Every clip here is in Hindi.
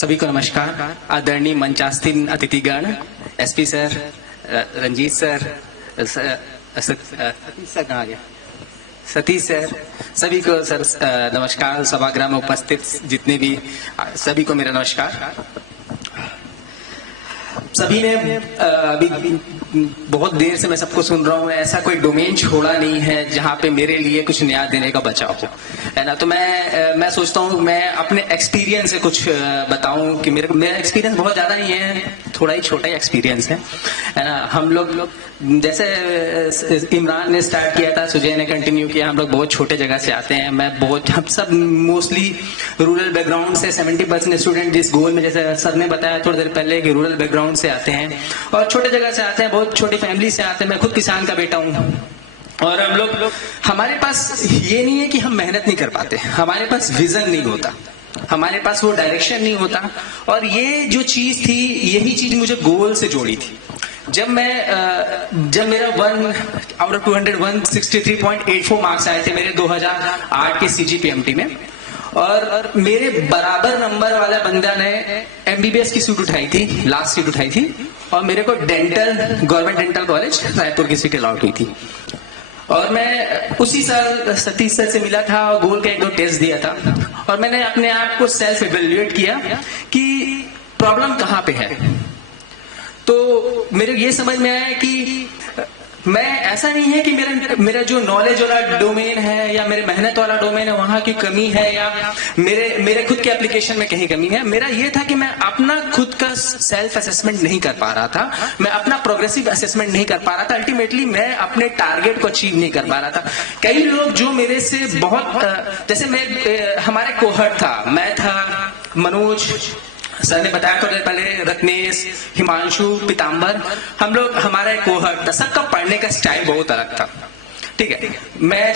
सभी को नमस्कार। आदरणीय मंचासीन अतिथिगण, SP sir, Ranjit sir, Satish sir कहाँ गया, सतीश सर, सभी को सर नमस्कार। सभागृह में उपस्थित जितने भी सभी को मेरा नमस्कार। सभी ने अभी बहुत देर से मैं सबको सुन रहा हूँ, ऐसा कोई डोमेन छोड़ा नहीं है जहाँ पे मेरे लिए कुछ नया देने का बचा हो, है ना। तो मैं सोचता हूँ मैं अपने एक्सपीरियंस से कुछ बताऊं कि मेरा एक्सपीरियंस बहुत ज्यादा नहीं है, थोड़ा ही छोटा ही एक्सपीरियंस है ना। हम लोग जैसे इमरान ने स्टार्ट किया था, सुजय ने कंटिन्यू किया, हम लोग बहुत छोटे जगह से आते हैं। हम सब मोस्टली रूरल बैकग्राउंड से 70% स्टूडेंट जिस गोल में, जैसे सर ने बताया थोड़ी देर पहले कि रूरल बैकग्राउंड से आते हैं और छोटे जगह से आते हैं, बहुत छोटी फैमिली से आते हैं। मैं खुद किसान का बेटा हूँ और हम लोग हमारे पास ये नहीं है कि हम मेहनत नहीं कर पाते, हमारे पास विजन नहीं होता, हमारे पास वो डायरेक्शन नहीं होता। और ये जो चीज थी, यही चीज मुझे गोल से जोड़ी थी। जब मेरा 1 आउट ऑफ 200 163.84 मार्क्स आए थे मेरे 2008 के CGPMT में, और मेरे बराबर नंबर वाला बंदा ने MBBS की सीट उठाई थी, लास्ट सीट उठाई थी, और मेरे को गवर्नमेंट डेंटल कॉलेज रायपुर की सीट अलॉट हुई थी। और मैं उसी साल सतीश सर से मिला था और गोल का 1-2 टेस्ट दिया था, और मैंने अपने आप को सेल्फ इवेल्युएट किया कि प्रॉब्लम कहाँ पे है। तो मेरे ये समझ में आया कि मैं, ऐसा नहीं है कि मेरा जो नॉलेज वाला डोमेन है या मेरे मेहनत वाला डोमेन है वहां की कमी है, या मेरे खुद के एप्लीकेशन में कहीं कमी है। मेरा ये था कि मैं अपना खुद का सेल्फ असेसमेंट नहीं कर पा रहा था, मैं अपना प्रोग्रेसिव असेसमेंट नहीं कर पा रहा था। अल्टीमेटली मैं अपने टारगेट को अचीव नहीं कर पा रहा था। कई लोग जो मेरे से बहुत, जैसे हमारे कोहर्ट था, मैं था, मनोज सर ने बताया थोड़ी देर पहले, रत्नेश, हिमांशु, पीताम्बर, हम लोग, हमारा एक कोहर्ट था। सबका पढ़ने का स्टाइल बहुत अलग था, ठीक है। मैं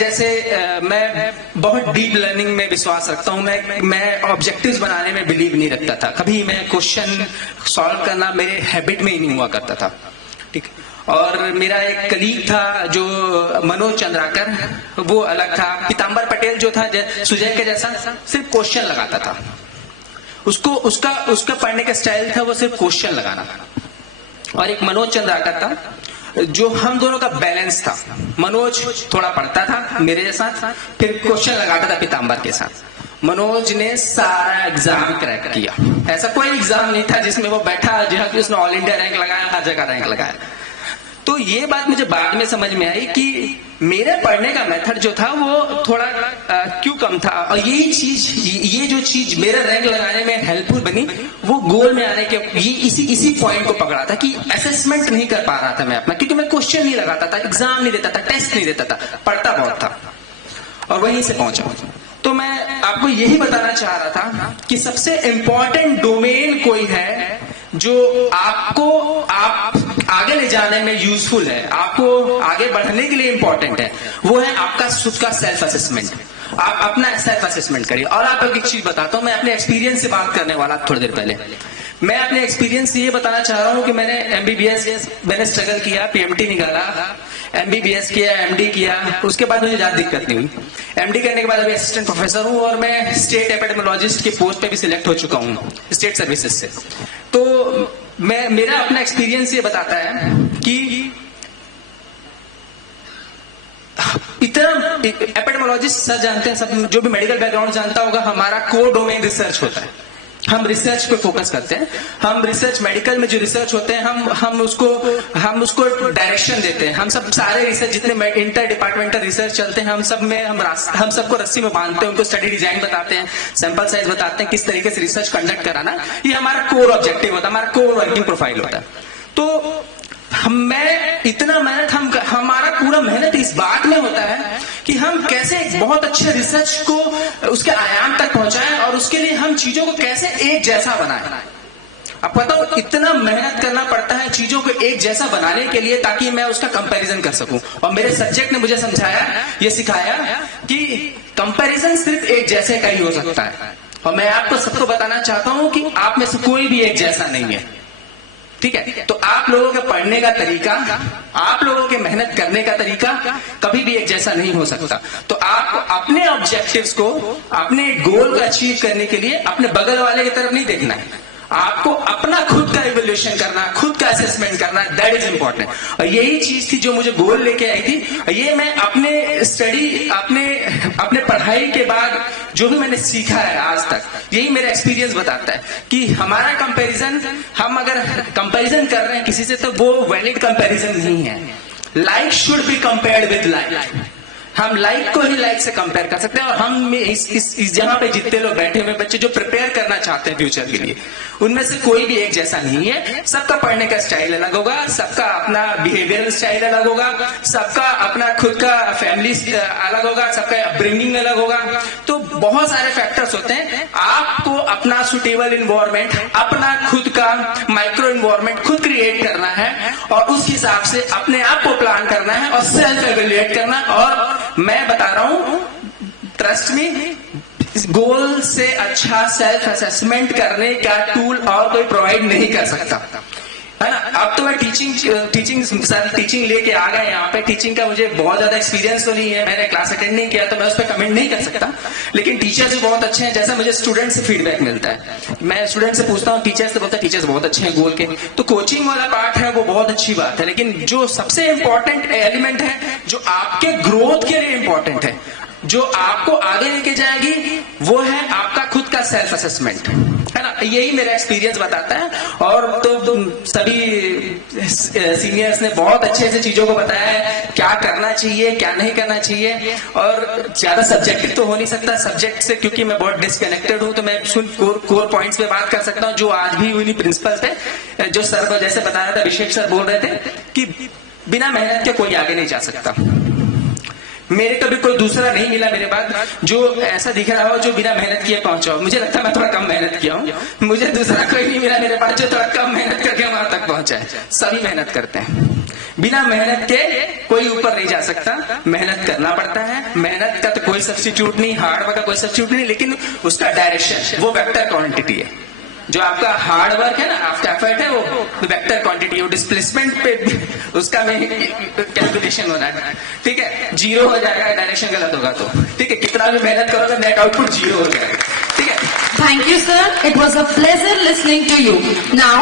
बहुत डीप लर्निंग में विश्वास रखता हूँ। मैं ऑब्जेक्टिव्स बनाने में बिलीव नहीं रखता था, कभी मैं क्वेश्चन सॉल्व करना मेरे हैबिट में ही नहीं हुआ करता था, ठीक। और मेरा एक कलीग था जो मनोज चंद्राकर, वो अलग था। पीताम्बर पटेल जो था सुजय के जैसा, सिर्फ क्वेश्चन लगाता था। उसका पढ़ने का स्टाइल था वो सिर्फ क्वेश्चन लगाना। और एक मनोज चंद्राकर था जो हम दोनों का बैलेंस था। मनोज थोड़ा पढ़ता था मेरे जैसा, फिर क्वेश्चन लगाता था पीताम्बर के साथ। मनोज ने सारा एग्जाम क्रैक किया, ऐसा कोई एग्जाम नहीं था जिसमें वो बैठा जहां कि उसने ऑल इंडिया रैंक लगाया, हर जगह रैंक लगाया। तो ये बात मुझे बाद में समझ में आई कि मेरे पढ़ने का मेथड जो था वो थोड़ा क्यों कम था। और ये जो चीज मेरा रैंक लगाने में हेल्पफुल बनी, वो गोल में आने के ये इसी पॉइंट को पकड़ा था कि असेसमेंट नहीं कर पा रहा था मैं अपना, क्योंकि मैं क्वेश्चन नहीं लगाता था, एग्जाम नहीं देता था, टेस्ट नहीं देता था, पढ़ता बहुत था, और वहीं से पहुंचा। तो मैं आपको यही बताना चाह रहा था कि सबसे इंपॉर्टेंट डोमेन कोई है जो आप आगे ले जाने में यूजफुल है, आपको आगे बढ़ने के लिए इंपॉर्टेंट है, वो है आपका खुद का सेल्फ असेसमेंट। आप अपना सेल्फ असेसमेंट करिए। और आपको एक चीज बताता हूं, मैं अपने एक्सपीरियंस से बात करने वाला थोड़ी देर पहले। मैं अपने एक्सपीरियंस से ये बताना चाह रहा हूं कि मैंने MBBS मैंने स्ट्रगल किया, PMT निकाला, MBBS किया, MD किया, उसके बाद मुझे ज्यादा दिक्कत नहीं हुई। MD करने के बाद अभी असिस्टेंट प्रोफेसर हूं और मैं स्टेट एपिडेमियोलॉजिस्ट के पोस्ट पे भी सिलेक्ट हो चुका हूं स्टेट सर्विसेज से। तो मेरा अपना एक्सपीरियंस ये बताता है कि इतना एपिडेमियोलॉजिस्ट सर जानते हैं, सब जो भी मेडिकल बैकग्राउंड जानता होगा, हमारा कोर डोमेन रिसर्च होता है। हम रिसर्च पे फोकस करते हैं। हम रिसर्च, मेडिकल में जो रिसर्च होते हैं, हम उसको डायरेक्शन देते हैं। हम सब सारे रिसर्च जितने इंटर डिपार्टमेंटल रिसर्च चलते हैं, हम सबको रस्सी में बांधते हैं, उनको स्टडी डिजाइन बताते हैं, सैंपल साइज बताते हैं, किस तरीके से रिसर्च कंडक्ट कराना। ये हमारा कोर ऑब्जेक्टिव होता है, हमारा कोर वर्किंग प्रोफाइल होता है। तो हमारा पूरा मेहनत इस बात में होता है कि हम कैसे एक बहुत अच्छे रिसर्च को उसके आयाम तक पहुंचाएं, और उसके लिए हम चीजों को कैसे एक जैसा बनाएं। अब पता हो, इतना मेहनत करना पड़ता है चीजों को एक जैसा बनाने के लिए, ताकि मैं उसका कंपैरिजन कर सकूं। और मेरे सब्जेक्ट ने मुझे समझाया, ये सिखाया कि कंपैरिजन सिर्फ एक जैसे का ही हो सकता है। और मैं आपको सबको बताना चाहता हूं कि आप में से कोई भी एक जैसा नहीं है, ठीक है। तो आप लोगों के पढ़ने का तरीका, आप लोगों के मेहनत करने का तरीका कभी भी एक जैसा नहीं हो सकता। तो आपको अपने ऑब्जेक्टिव्स को, अपने गोल को अचीव करने के लिए अपने बगल वाले की तरफ नहीं देखना है, आपको अपना खुद का इवोल्यूशन करना, खुद का असेसमेंट करना, दैट इज इंपॉर्टेंट। और यही चीज थी जो मुझे गोल लेके आई थी। ये मैं अपने स्टडी, अपने पढ़ाई के बाद जो भी मैंने सीखा है आज तक, यही मेरा एक्सपीरियंस बताता है कि हमारा कंपैरिजन, हम अगर कंपैरिजन कर रहे हैं किसी से तो वो वैलिड कंपैरिजन नहीं है। Like should be compared with like. हम लाइक को ही लाइक से कंपेयर कर सकते हैं। और हम इस जहां पे जितने लोग बैठे हुए बच्चे जो प्रिपेयर करना चाहते हैं फ्यूचर के लिए, उनमें से कोई भी एक जैसा नहीं है। सबका पढ़ने का स्टाइल अलग होगा, सबका अपना बिहेवियरल स्टाइल अलग होगा, सबका अपना खुद का फैमिली अलग होगा, सबका अपब्रिंगिंग अलग होगा। तो बहुत सारे फैक्टर्स होते हैं। आपको अपना सुटेबल इन्वायरमेंट, अपना खुद का माइक्रो इन्वायरमेंट खुद क्रिएट करना है और उस हिसाब से अपने आप को प्लान करना है और सेल्फ एवेल्युएट करना। और मैं बता रहा हूं, ट्रस्ट मी, गोल से अच्छा सेल्फ असेसमेंट करने का टूल और कोई प्रोवाइड नहीं कर सकता, है ना। अब तो मैं टीचिंग लेके आ गए यहाँ पे। टीचिंग का मुझे बहुत ज्यादा एक्सपीरियंस तो नहीं है, मैंने क्लास अटेंड नहीं किया तो मैं उस पर कमेंट नहीं कर सकता, लेकिन टीचर्स भी बहुत अच्छे हैं। जैसा मुझे स्टूडेंट से फीडबैक मिलता है, मैं स्टूडेंट से पूछता हूँ, टीचर्स से बोलता है टीचर्स बहुत अच्छे हैं गोल के। तो कोचिंग वाला पार्ट है वो बहुत अच्छी बात है, लेकिन जो सबसे इंपॉर्टेंट एलिमेंट है, जो आपके ग्रोथ के लिए इंपॉर्टेंट है, जो आपको आगे लेके जाएगी, वो है आपका खुद का सेल्फ असेसमेंट, है ना। यही मेरा एक्सपीरियंस बताता है। और तो सभी सीनियर्स ने बहुत अच्छे से चीजों को बताया है, क्या करना चाहिए क्या नहीं करना चाहिए। और ज्यादा सब्जेक्टिव तो हो नहीं सकता सब्जेक्ट से, क्योंकि मैं बहुत डिस्कनेक्टेड हूं। तो मैं कोर पॉइंट्स पे बात कर सकता हूं जो आज भी उन्हीं प्रिंसिपल पे, जो सर को जैसे बताया था, अभिषेक सर बोल रहे थे कि बिना मेहनत के कोई आगे नहीं जा सकता। मेरे कभी कोई दूसरा नहीं मिला मेरे बाद जो ऐसा दिख रहा हो जो बिना मेहनत किए पहुंचा हो। मुझे लगता है मैं थोड़ा कम मेहनत किया हूँ, मुझे दूसरा कोई नहीं मिला मेरे पास जो थोड़ा कम मेहनत करके वहां तक पहुंचा है। सभी मेहनत करते हैं, बिना मेहनत के कोई ऊपर नहीं जा सकता। मेहनत करना पड़ता है, मेहनत का तो कोई सब्स्टिट्यूट नहीं, हार्ड वर्क का कोई सब्स्टिट्यूट नहीं, लेकिन उसका डायरेक्शन वो वेक्टर क्वांटिटी है। जो आपका हार्ड वर्क है ना, आपका एफर्ट है, वो वेक्टर क्वांटिटी, वो डिस्प्लेसमेंट पे उसका में कैलकुलेशन होना है, ठीक है। जीरो हो जाएगा डायरेक्शन गलत होगा तो, ठीक है। कितना भी मेहनत करोगे नेट आउटपुट जीरो हो जाएगा, ठीक है। Thank you, sir. It was a pleasure listening to you. Now